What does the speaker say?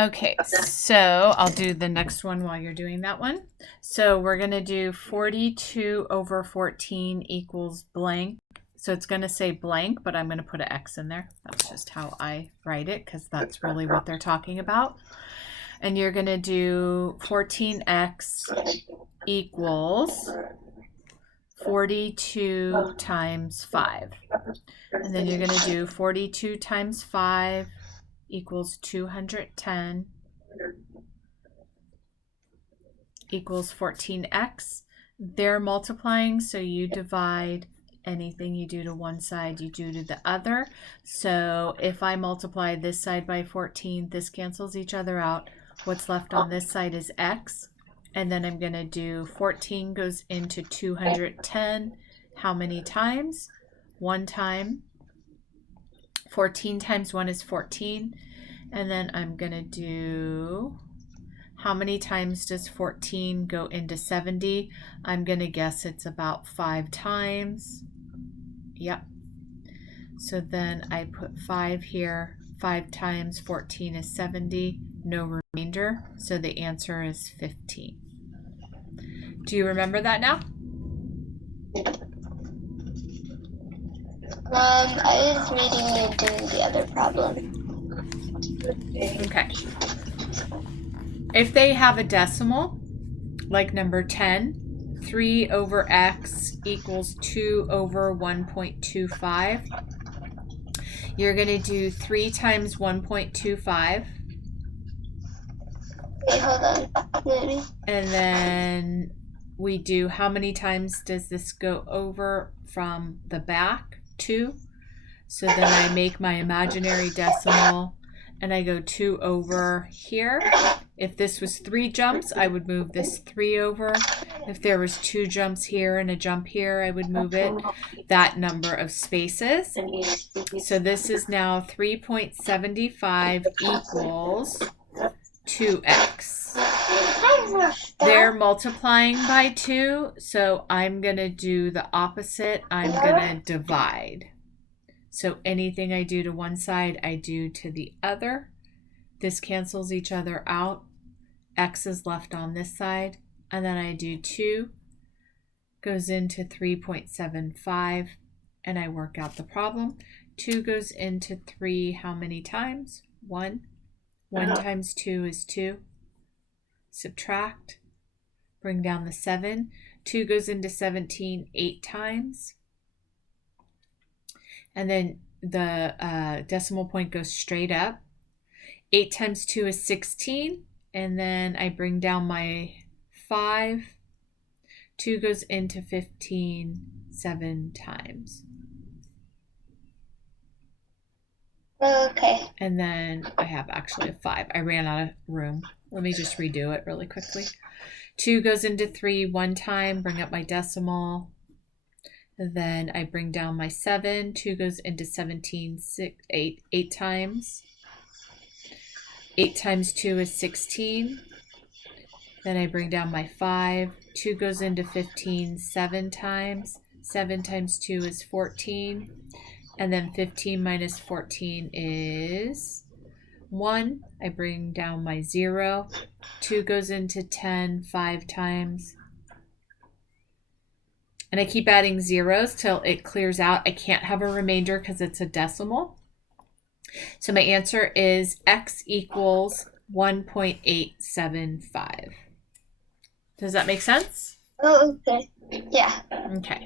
Okay, so I'll do the next one while you're doing that one. So we're going to do 42 over 14 equals blank. So it's going to say blank, but I'm going to put an X in there. That's just how I write it because that's really what they're talking about. And you're going to do 14x equals 42 times 5. And then you're going to do 42 times 5 equals 210 equals 14x. They're multiplying, so you divide anything you do to one side, you do to the other. So if I multiply this side by 14, this cancels each other out. What's left on this side is x. And then I'm going to do 14 goes into 210. How many times? One time. 14 times 1 is 14. And then I'm going to do, how many times does 14 go into 70? I'm going to guess it's about 5 times. Yep. So then I put 5 here. 5 times 14 is 70. No remainder. So the answer is 15. Do you remember that now? I was reading you doing the other problem. Okay. If they have a decimal, like number 10, 3 over x equals 2 over 1.25, you're going to do 3 times 1.25. Wait, hold on. Maybe. And then we do, how many times does this go over from the back? 2. So then I make my imaginary decimal and I go 2 over here. If this was 3 jumps, I would move this 3 over. If there was 2 jumps here and a jump here, I would move it that number of spaces. So this is now 3.75 equals 2x. They're multiplying by 2, so I'm going to do the opposite. I'm going to divide. So anything I do to one side, I do to the other. This cancels each other out. X is left on this side. And then I do 2, goes into 3.75, and I work out the problem. 2 goes into 3 how many times? 1. 1 times 2 is 2. Subtract. Bring down the 7. 2 goes into 17 8 times. And then the decimal point goes straight up. 8 times 2 is 16. And then I bring down my 5. 2 goes into 15 7 times. Okay. And then I have actually a 5. I ran out of room. Let me just redo it really quickly. 2 goes into 3 one time. Bring up my decimal. Then I bring down my 7. 2 goes into 17 8 times. 8 times 2 is 16. Then I bring down my 5. 2 goes into 15 7 times. 7 times 2 is 14. And then 15 minus 14 is 1. I bring down my 0. 2 goes into 10 5 times. And I keep adding zeros till it clears out. I can't have a remainder because it's a decimal. So my answer is x equals 1.875. Does that make sense? Oh, okay. Yeah. Okay.